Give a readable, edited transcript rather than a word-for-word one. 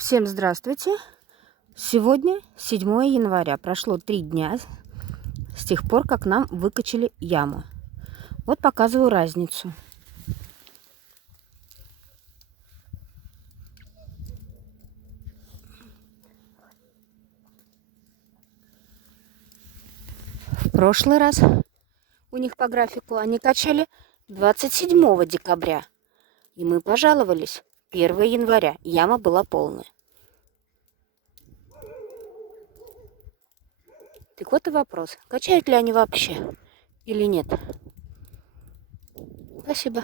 Всем здравствуйте! Сегодня 7 января. Прошло 3 дня с тех пор, как нам выкачали яму. Вот показываю разницу. В прошлый раз у них по графику они качали 27 декабря. И мы пожаловались. 1 января яма была полная. Так вот и вопрос, качают ли они вообще или нет. Спасибо.